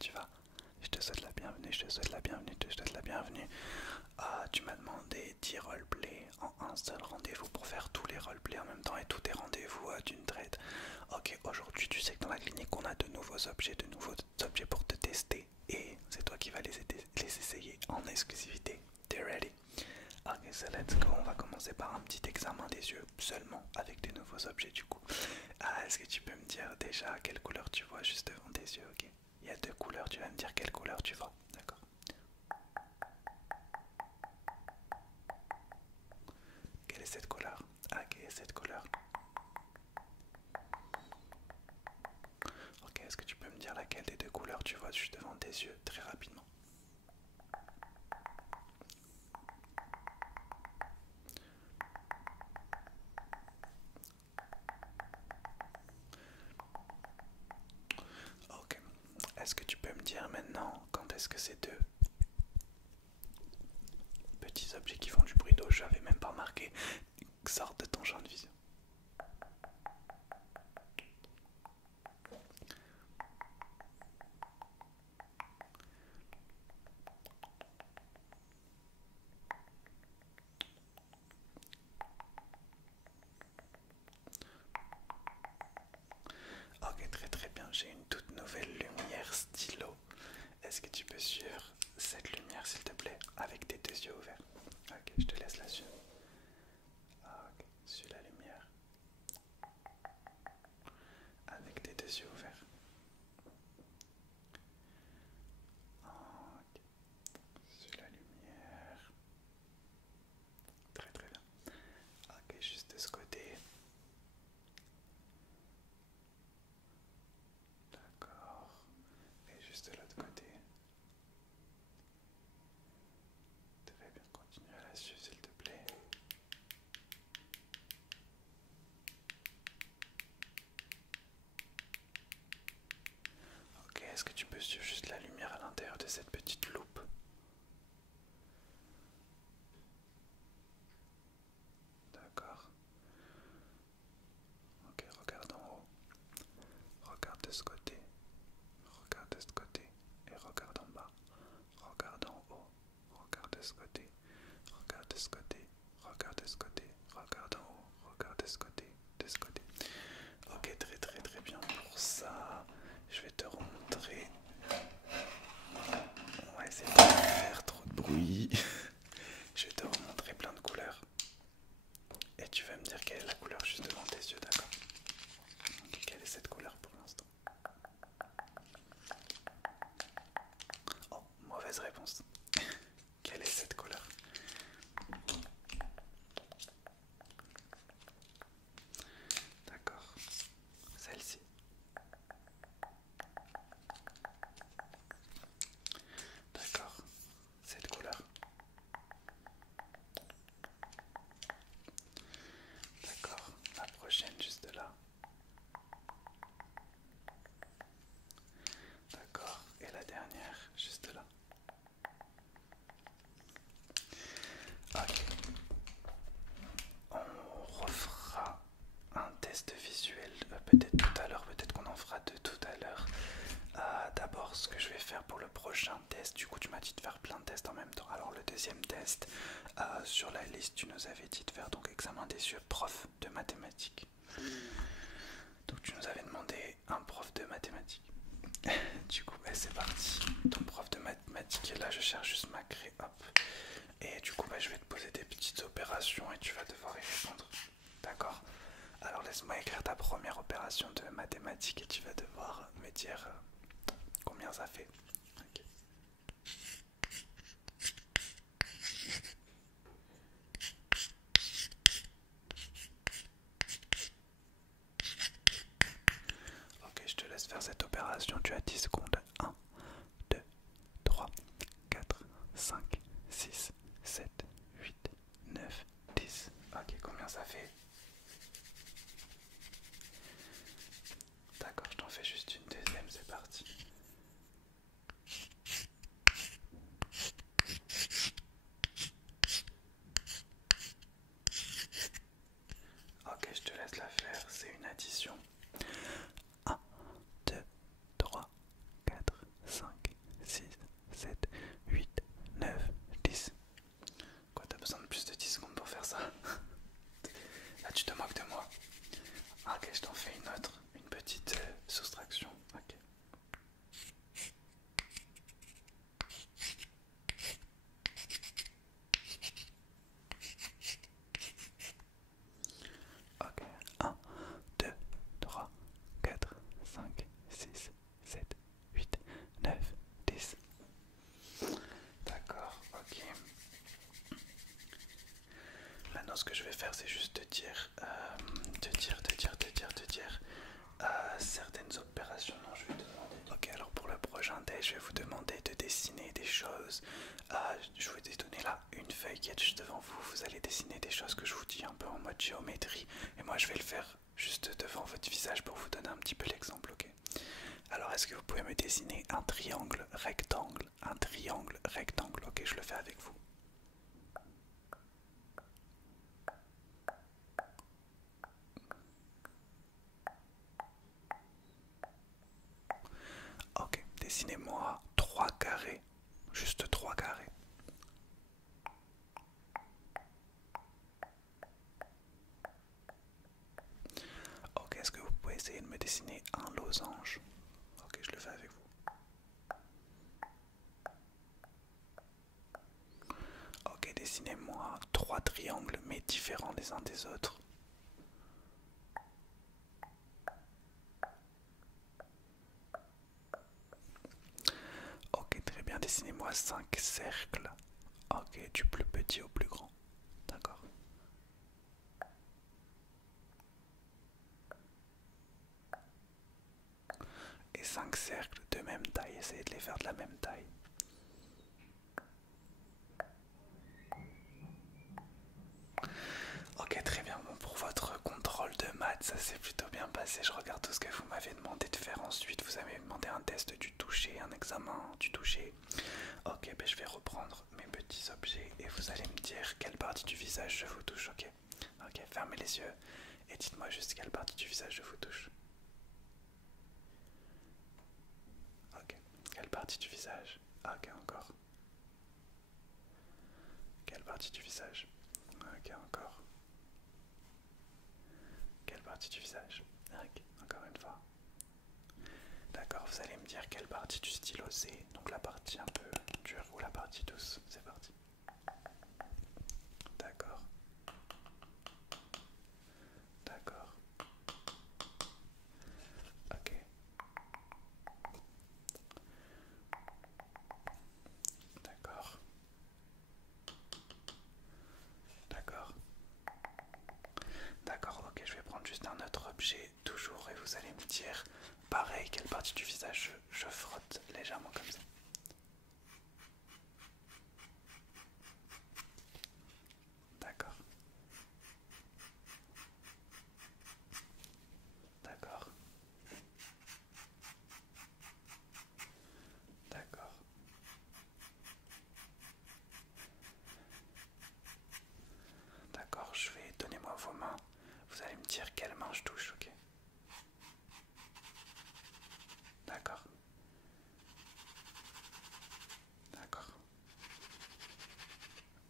tu vas? Je te souhaite la bienvenue, je te souhaite la bienvenue, je te souhaite la bienvenue. Tu m'as demandé 10 roleplays en un seul rendez-vous pour faire tous les roleplays en même temps et tous tes rendez-vous d'une traite. Ok, aujourd'hui tu sais que dans la clinique on a de nouveaux objets pour te tester et c'est toi qui vas les essayer en exclusivité. T'es ready? Ok, so let's go. On va commencer par un petit examen des yeux seulement avec des nouveaux objets du coup. Est-ce que tu peux me dire déjà quelle couleur tu vois juste devant tes yeux? Ok, il y a deux couleurs, tu vas me dire quelle couleur tu vois, d'accord? Quelle est cette couleur? Ah, quelle est cette couleur? Ok, est-ce que tu peux me dire laquelle des deux couleurs tu vois juste devant tes yeux très rapidement? Ok, est-ce que tu peux me dire maintenant quand est-ce que ces deux petits objets qui font du bruit d'eau, j'avais même pas remarqué, sortent de ton champ de vision? Ok, très très bien, j'ai une toute nouvelle lumière stylo. Est-ce que tu peux suivre cette lumière s'il te plaît avec tes deux yeux ouverts? Ok, je te laisse la suivre. Ok, suis la lumière avec tes deux yeux ouverts. Ok, suis la lumière. Très très bien. Ok, juste de ce côté. D'accord. Et juste de l'autre côté. Très bien, continue à la suivre s'il te plaît. Ok, est-ce que tu peux suivre juste la lumière à l'intérieur de cette petite loupe? D'accord. Ok, regarde en haut. Regarde de ce côté. Regarde de ce côté. Et regarde en bas. Regarde en haut. Regarde de ce côté. Regarde de ce côté. Regarde de ce côté. Regarde en haut. Regarde de ce côté. De ce côté. Ok, très très très bien pour ça. Je vais te remontrer. On va essayer de pas faire trop de bruit. Je vais te remontrer plein de couleurs. Et tu vas me dire quelle est la couleur juste devant tes yeux, d'accord? Ok, quelle est cette couleur pour l'instant? Oh, mauvaise réponse. Quelle est cette couleur? D'accord. Celle-ci. D'accord. Cette couleur. D'accord. La prochaine juste là. D'accord. Et la dernière juste là. Ok. On refera un test visuel peut-être tout à l'heure, peut-être qu'on en fera deux tout à l'heure. D'abord, ce que je vais faire pour le prochain test, du coup tu m'as dit de faire plein de tests en même temps. Alors le deuxième test, sur la liste tu nous avais dit de faire donc examen des yeux, prof de mathématiques. Donc tu nous avais demandé un prof de mathématiques. Du coup c'est parti, ton prof de mathématiques est là, je cherche juste ma craie, hop. Et du coup je vais te poser des petites opérations et tu vas devoir y répondre. D'accord? Alors laisse-moi écrire ta première opération de mathématiques et tu vas devoir me dire combien ça fait. Ok. Ok, je te laisse faire cette opération, tu as 10 secondes. 1, 2, 3, 4, 5, 6, 7, 8, 9, 10. Ok, combien ça fait? D'accord, je t'en fais juste une deuxième, c'est parti. Ok, je te laisse la faire, c'est une addition. 1, 2, 3, 4, 5, faire, c'est juste te dire certaines opérations. Non, je vais te demander. Ok, alors pour le prochain test, je vais vous demander de dessiner des choses. Je vous ai donné là une feuille qui est juste devant vous. Vous allez dessiner des choses que je vous dis un peu en mode géométrie. Et moi, je vais le faire juste devant votre visage pour vous donner un petit peu l'exemple, ok? Alors, est-ce que vous pouvez me dessiner un triangle rectangle? Un triangle rectangle, ok, je le fais avec vous. Ok, dessinez-moi 3 carrés. Juste 3 carrés. Ok, est-ce que vous pouvez essayer de me dessiner un losange? Ok, je le fais avec vous. Ok, dessinez-moi 3 triangles mais différents les uns des autres. Ok, très bien, dessinez-moi 5 cercles. Ok, du plus petit au plus grand. D'accord. Et 5 cercles de même taille, essayez de les faire de la même taille. Ok, très bien. Bon, pour votre contrôle de maths, ça s'est plutôt bien passé. Je regarde tout ce que vous m'avez demandé de faire ensuite. Vous avez demandé un test du toucher, un examen du toucher. Ok, ben je vais reprendre mes petits objets et vous allez me dire quelle partie du visage je vous touche, ok? Ok, fermez les yeux et dites-moi juste quelle partie du visage je vous touche. Ok, quelle partie du visage? Ok, encore. Quelle partie du visage? Ok, encore. Quelle partie du visage? Ok, encore une fois. D'accord, vous allez me dire quelle partie du stylo c'est. Donc la partie un peu dure ou la partie douce. C'est parti. D'accord. D'accord. Ok. D'accord. D'accord. D'accord, ok, je vais prendre juste un autre objet, toujours, et vous allez me dire, pareil, quelle partie du visage je frotte légèrement comme ça. D'accord. D'accord. D'accord. D'accord, je vais, donnez-moi vos mains, vous allez me dire quelle main je touche, ok? D'accord. D'accord.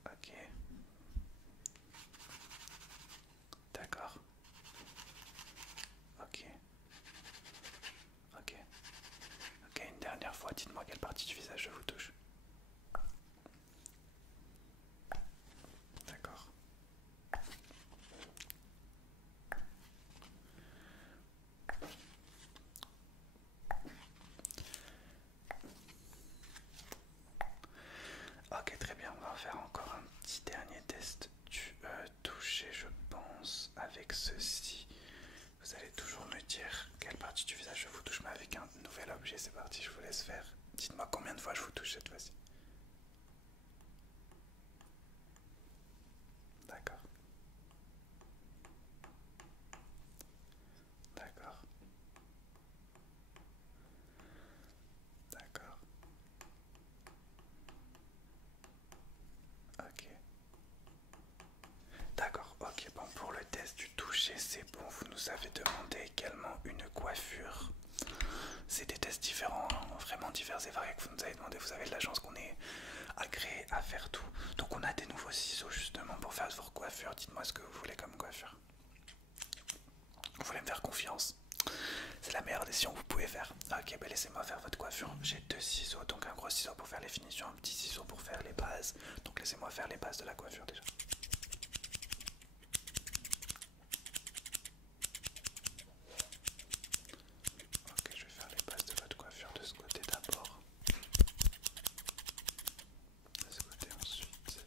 Ok. D'accord. Ok. Ok. Ok, une dernière fois, dites-moi quelle partie du visage je vous touche. D'accord. Ok, très bien, on va faire encore un petit dernier test du toucher, je pense, avec ceci. Vous allez toujours me dire quelle partie du visage je vous touche, mais avec un nouvel objet. C'est parti, je vous laisse faire. Dites-moi combien de fois je vous touche cette fois-ci. D'accord. D'accord. D'accord. Ok. D'accord, ok, bon, pour le test du toucher, c'est bon. Vous nous avez demandé également une coiffure. C'est des tests différents, hein, vraiment divers et variés que vous nous avez demandé. Vous avez de la chance qu'on est agréé à faire tout. Donc on a des nouveaux ciseaux justement pour faire votre coiffure. Dites-moi ce que vous voulez comme coiffure. Vous voulez me faire confiance? C'est la meilleure décision que vous pouvez faire. Ok, ben laissez-moi faire votre coiffure. J'ai 2 ciseaux, donc un gros ciseau pour faire les finitions, un petit ciseau pour faire les bases. Donc laissez-moi faire les bases de la coiffure déjà. Ok, je vais faire les bases de votre coiffure de ce côté d'abord. De ce côté ensuite.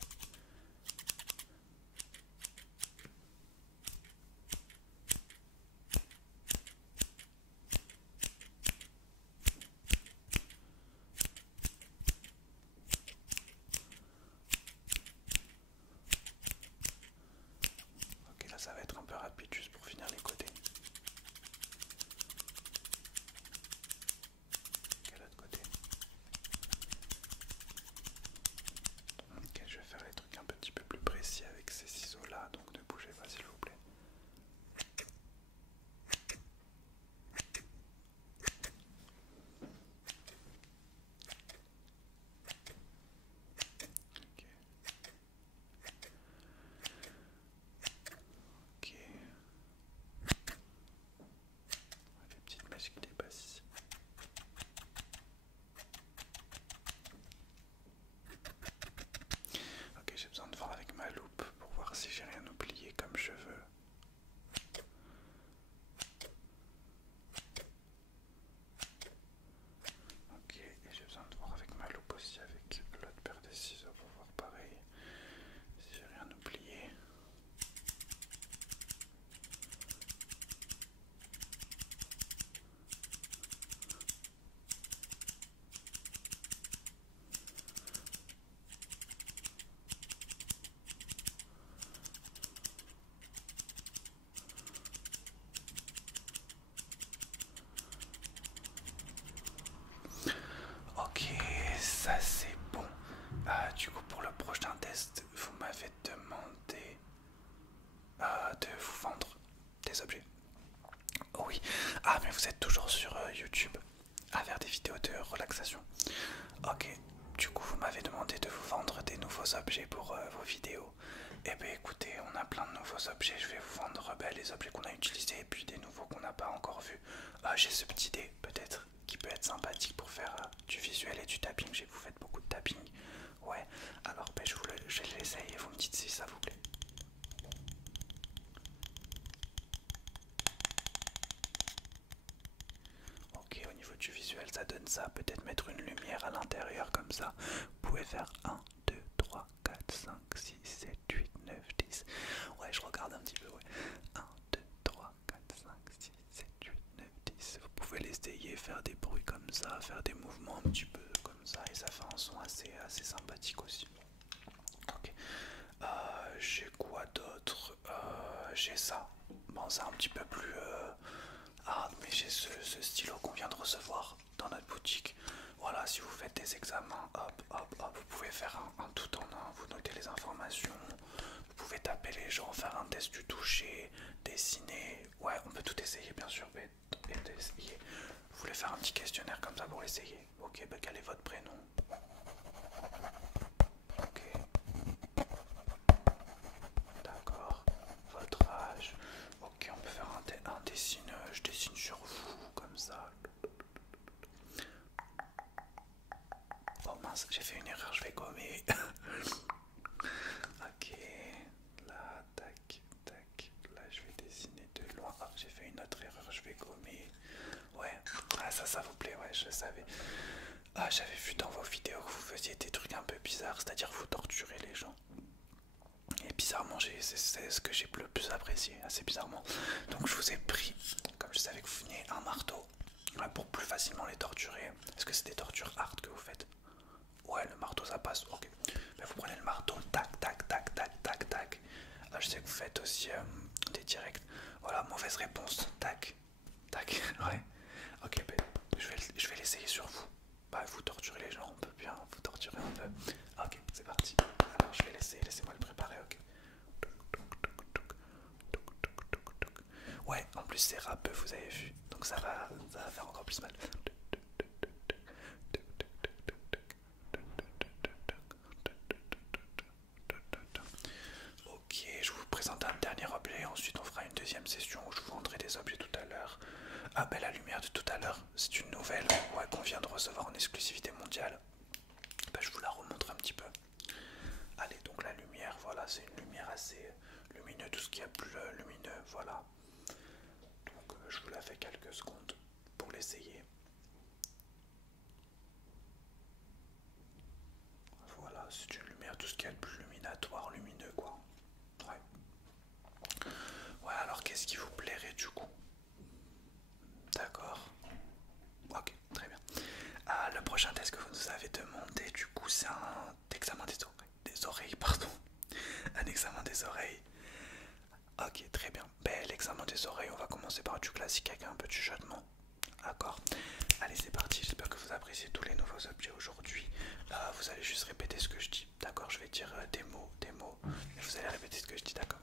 nouveaux objets pour vos vidéos. Et bien écoutez, on a plein de nouveaux objets, je vais vous vendre les objets qu'on a utilisés et puis des nouveaux qu'on n'a pas encore vus. J'ai ce petit dé peut-être qui peut être sympathique pour faire du visuel et du tapping. Je sais que vous faites beaucoup de tapping. Ouais, alors je l'essaye et vous me dites si ça vous plaît. Ok, au niveau du visuel, ça donne ça. Peut-être mettre une lumière à l'intérieur comme ça. Vous pouvez faire 1, 2, 3, 4, 5, 6, 7, 8, 9, 10. Ouais, je regarde un petit peu, ouais. 1, 2, 3, 4, 5, 6, 7, 8, 9, 10. Vous pouvez l'essayer, faire des bruits comme ça, faire des mouvements un petit peu comme ça. Et ça fait un son assez sympathique aussi. Ok. J'ai quoi d'autre? J'ai ça. Bon, c'est un petit peu plus hard, mais j'ai ce stylo qu'on vient de recevoir dans notre boutique. Voilà, si vous faites des examens, hop, vous pouvez faire un tout en un. Vous notez les informations, vous pouvez taper les gens, faire un test du toucher, dessiner. Ouais, on peut tout essayer, bien sûr, mais essayer. Vous voulez faire un petit questionnaire comme ça pour l'essayer? Ok, bah quel est votre prénom? Ok. D'accord. Votre âge. Ok, on peut faire un dessin. Je dessine sur vous, comme ça. Oh mince, j'ai fait une erreur, je vais gommer. Ok. Là, tac, tac. Là, je vais dessiner de loin. Ah, j'ai fait une autre erreur, je vais gommer. Ouais. Ah, ça vous plaît, ouais, je savais. Ah, j'avais vu dans vos vidéos que vous faisiez des trucs un peu bizarres, c'est-à-dire vous torturez les gens. Et bizarrement, c'est ce que j'ai le plus apprécié, assez bizarrement. Donc je vous ai pris, comme je savais que vous veniez, un marteau pour plus facilement les torturer. Est-ce que c'est des tortures hard que vous faites? Ouais, le marteau ça passe, ok. Mais vous prenez le marteau, tac, tac, tac, tac, tac, tac. Je sais que vous faites aussi des directs. Voilà, mauvaise réponse, tac, tac, ouais. Ok, ben, je vais l'essayer sur vous. Bah, vous torturez les gens, on peut bien vous torturer un peu. Ok, c'est parti. Alors je vais l'essayer, laissez-moi le préparer, ok. Ouais, en plus c'est râpeux, vous avez vu. Donc ça va faire encore plus mal. Ok, je vous présente un dernier objet. Ensuite on fera une deuxième session où je vous vendrai des objets tout à l'heure. Ah ben la lumière de tout à l'heure, c'est une nouvelle qu'on vient de recevoir en exclusivité mondiale. Ben, je vous la remontre un petit peu. Allez, donc la lumière, voilà, c'est une lumière assez lumineuse, tout ce qui est plus lumineux, voilà. Donc je vous la fais quelques secondes pour l'essayer. Voilà, c'est une lumière, tout ce qui est plus luminatoire, lumineux, quoi. Ouais. Ouais, alors qu'est-ce qui vous plairait du coup? D'accord. Ok, très bien. Le prochain test que vous nous avez demandé, du coup, c'est un examen des oreilles, pardon. Un examen des oreilles. Ok, très bien. Ben, l'examen des oreilles, on va commencer par du classique avec un peu de chuchotement. D'accord. Allez, c'est parti. J'espère que vous appréciez tous les nouveaux objets aujourd'hui. Vous allez juste répéter ce que je dis. D'accord, je vais dire des mots. Et vous allez répéter ce que je dis, d'accord?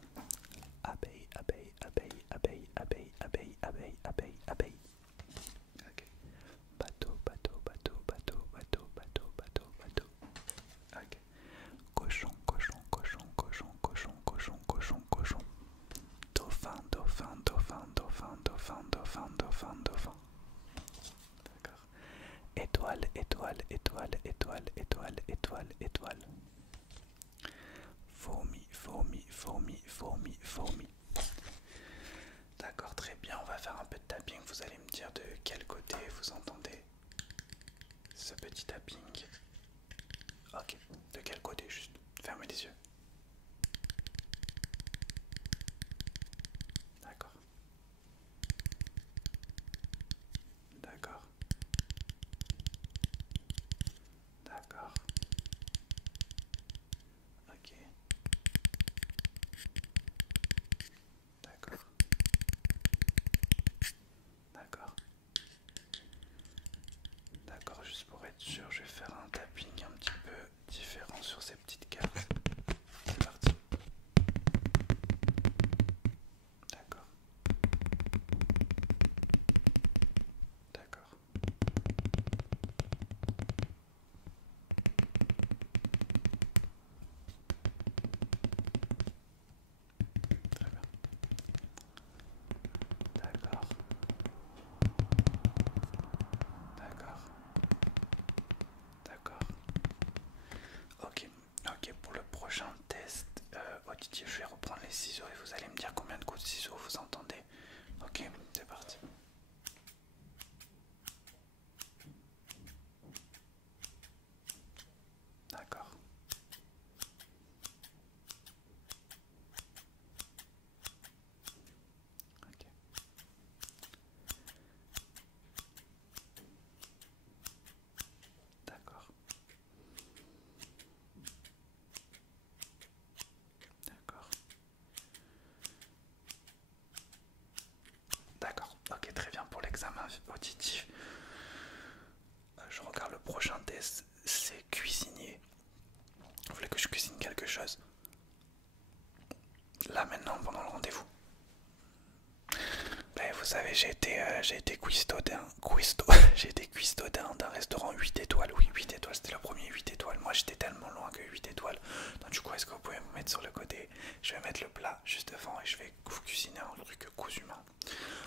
Abeille, abeille, abeille, abeille, abeille, abeille, abeille, abeille, abeille. Ok. Bateau, bateau, bateau, bateau, bateau, bateau, bateau, bateau. Ok. Cochon, cochon, cochon, cochon, cochon, cochon, cochon, cochon. Dauphin, dauphin, dauphin, dauphin, dauphin, dauphin, dauphin, dauphin. D'accord. Étoile, étoile, étoile, étoile, étoile, étoile, étoile. Fourmi, fourmi, fourmi, fourmi, fourmi. D'accord, très bien, on va faire un peu de tapping. Vous allez me dire de quel côté vous entendez ce petit tapping. Ok, de quel côté juste? Fermez les yeux. D'accord. D'accord. D'accord. Ok. D'accord. D'accord. D'accord, juste pour être sûr, je vais faire un tapping un petit peu différent sur ces petites cartes. C'est parti. D'accord. D'accord. auditif. Je regarde le prochain test, c'est cuisinier. Vous voulez que je cuisine quelque chose? Là maintenant pendant le rendez-vous. Ben, vous savez, j'ai été cuistot j'ai été cuistot d'un restaurant 8 étoiles. Oui, 8 étoiles, c'était le premier 8 étoiles. Moi j'étais tellement loin que 8 étoiles. Donc du coup, est-ce que vous pouvez me mettre sur le côté? Je vais mettre le plat juste devant et je vais vous cuisiner un truc cousu main.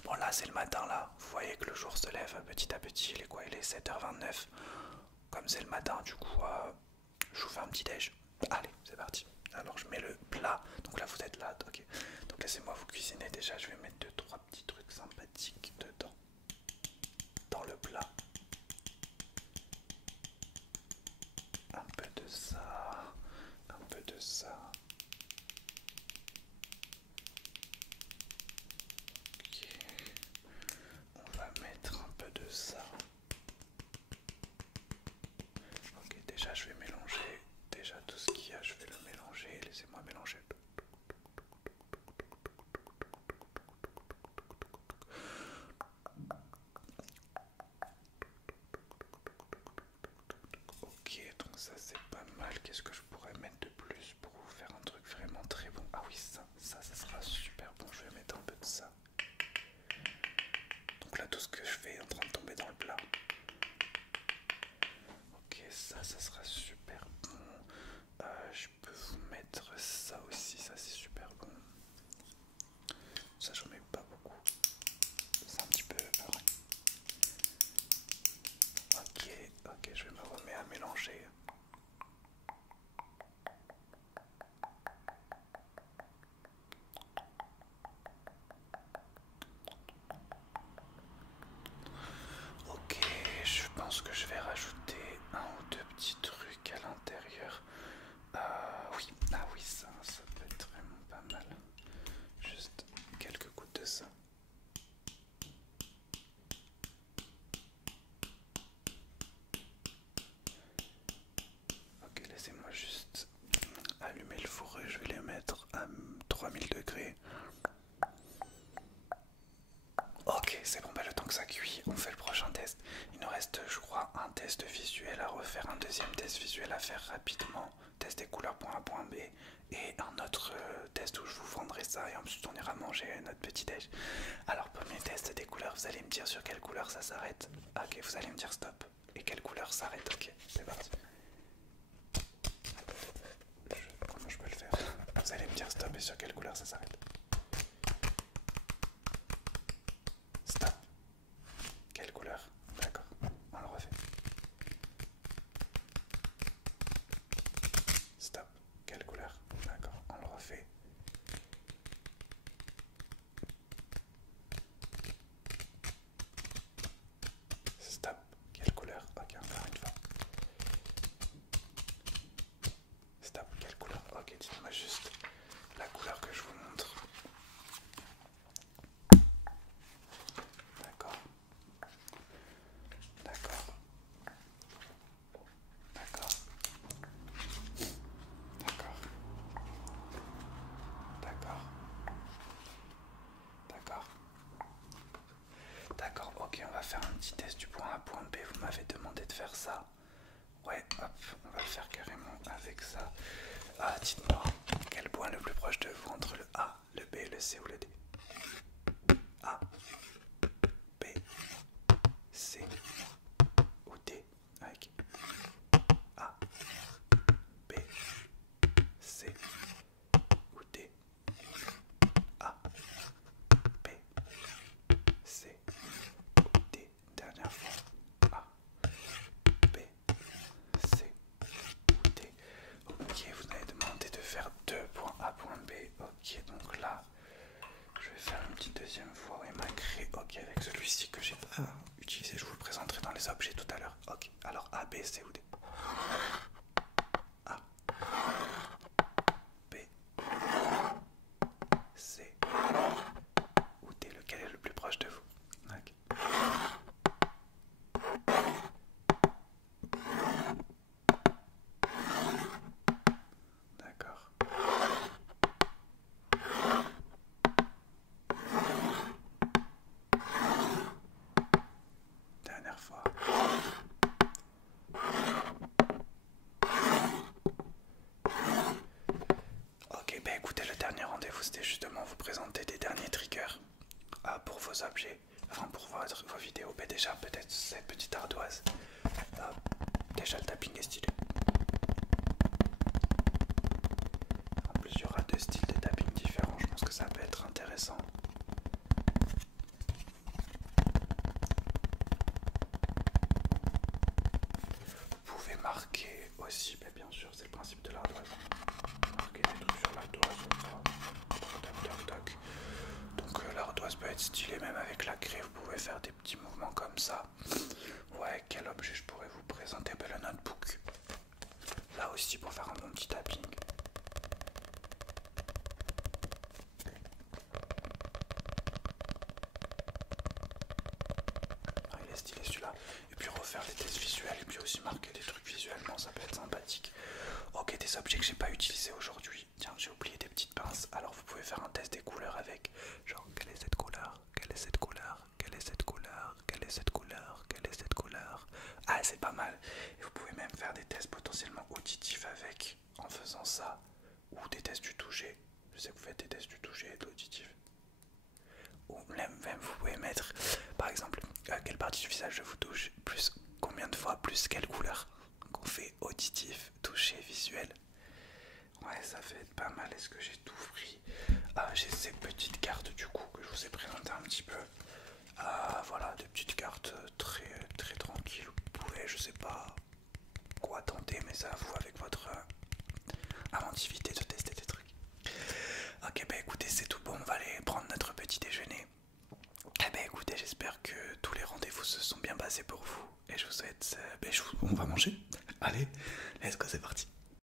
Bon là c'est le matin là, vous voyez que le jour se lève petit à petit. Il est quoi? Il est 7h29. Comme c'est le matin, du coup, je vous fais un petit déj. Allez, c'est parti. Alors je mets le plat. Donc là vous êtes là, ok. Donc laissez-moi vous cuisiner déjà. Je vais mettre 2-3 petits trucs sympathiques dedans. Dans le plat. Un peu de ça. Un peu de ça. Ok. On va mettre un peu de ça. Ok, déjà je vais mélanger. Déjà tout ce qu'il y a, je vais le mélanger. Laissez-moi mélanger. Ok, donc ça c'est pas mal. Qu'est-ce que je pourrais mettre de plus pour vous faire un truc vraiment très bon? Ah oui, ça sera super bon. Je vais mettre un peu de ça. Donc là, tout ce que je fais est en train de tomber dans le plat. Ok, ça sera super bon. Je peux vous mettre ça aussi, ça c'est super bon. Ça j'en mets pas beaucoup. C'est un petit peu... Ok, je vais me remettre à mélanger. Ok, je pense que je vais rajouter un ou deux petits trucs à l'intérieur. Oui, ah oui, ça peut être vraiment pas mal. Juste quelques gouttes de ça. Ok, laissez-moi juste allumer le four et je vais les mettre à 3000 degrés. Ok, c'est bon, bah le temps que ça cuit, on fait le prochain test. Il nous reste, je crois, un test visuel à refaire, un deuxième test visuel à faire rapidement. Test des couleurs point A, point B. Et un autre test où je vous vendrai ça et ensuite on ira manger notre petit déj. Alors, premier test des couleurs, vous allez me dire sur quelle couleur ça s'arrête. Ok, vous allez me dire stop. Et quelle couleur s'arrête, ok, c'est parti. Comment je peux le faire? Vous allez me dire stop et sur quelle couleur ça s'arrête. Stop. Quelle couleur? D'accord, on le refait. Stop. Quelle couleur? D'accord, on le refait. Stop. Quelle couleur? Ok, encore une fois. Stop. Quelle couleur? Ok, dites-moi juste la couleur que je vous montre. D'accord. D'accord. D'accord. D'accord. D'accord. D'accord. D'accord, ok, on va faire un petit test du point A, point B. Vous m'avez demandé de faire ça. Ouais, hop, on va le faire carrément avec ça. Ah, dites-moi, quel point est le plus proche de vous entre le A, le B, le C ou le D? A, B, C ou D? Avec A, B, C ou D? A, B, C ou D? Dernière fois. A, B, C ou D? Ok, vous m'avez demandé de faire 2 points A, point B. Ok, donc là, je vais faire une petite deuxième fois et m'ancrer. Ok, avec celui-ci que j'ai pas utilisé, je vous le présenterai dans les objets tout à l'heure. Ok, alors A, B, C ou D? A, B, C ou D? Lequel est le plus proche de vous? Ok. D'accord. aussi, mais bien sûr, c'est le principe de l'ardoise. Marquer des trucs sur l'ardoise, comme ça. Tac, tac, tac. Donc l'ardoise peut être stylée même avec la craie, vous pouvez faire des petits mouvements comme ça. Ouais, quel objet je pourrais vous présenter? Ben, le notebook. Là aussi pour faire un bon petit tapping. Ah, il est stylé celui-là. Et puis refaire des tests visuels et puis aussi marquer des trucs visuellement, ça peut être sympathique. Ok, des objets que j'ai pas utilisés aujourd'hui. Tiens, j'ai oublié des petites pinces. Alors vous pouvez faire un test des couleurs avec. Genre, quelle est cette couleur? Quelle est cette couleur? Quelle est cette couleur? Quelle est cette couleur? Quelle est cette couleur? Ah, c'est pas mal. Et vous pouvez même faire des tests potentiellement auditifs avec, en faisant ça. Ou des tests du toucher. Je sais que vous faites des tests du toucher et de l'auditif. Ou même vous pouvez mettre, par exemple, quelle partie du visage je vous touche, plus combien de fois, plus quelle couleur. Donc on fait auditif, toucher, visuel. Ouais, ça fait être pas mal. Est-ce que j'ai tout pris? J'ai ces petites cartes du coup que je vous ai présentées un petit peu. Voilà, des petites cartes très très tranquilles. Vous pouvez, je sais pas quoi tenter, mais c'est à vous avec votre inventivité de tester des trucs. Ok, bah écoutez, c'est tout bon. On va aller prendre notre petit déjeuner. Eh bah écoutez, j'espère que tous les rendez-vous se sont bien passés pour vous. Et je vous souhaite. On va manger. Allez, let's go, c'est parti.